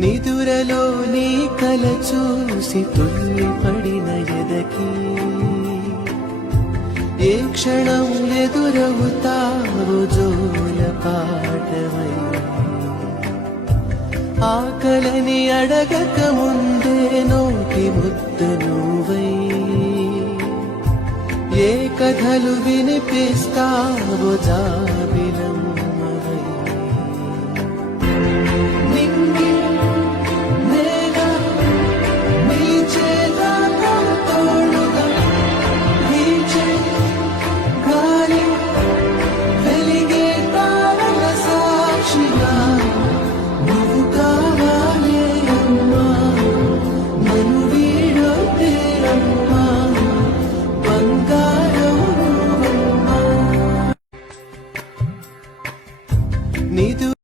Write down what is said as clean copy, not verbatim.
నిదురలో నీ కల చూసి తుల్లి పడిన ఎదకి ఏ క్షణం ఎదురవుతావు జోల పాటవై ఆకలని అడగక ముందే నోటి ముద్దు నువ్వై ఏ కథలు వినిపిస్తావు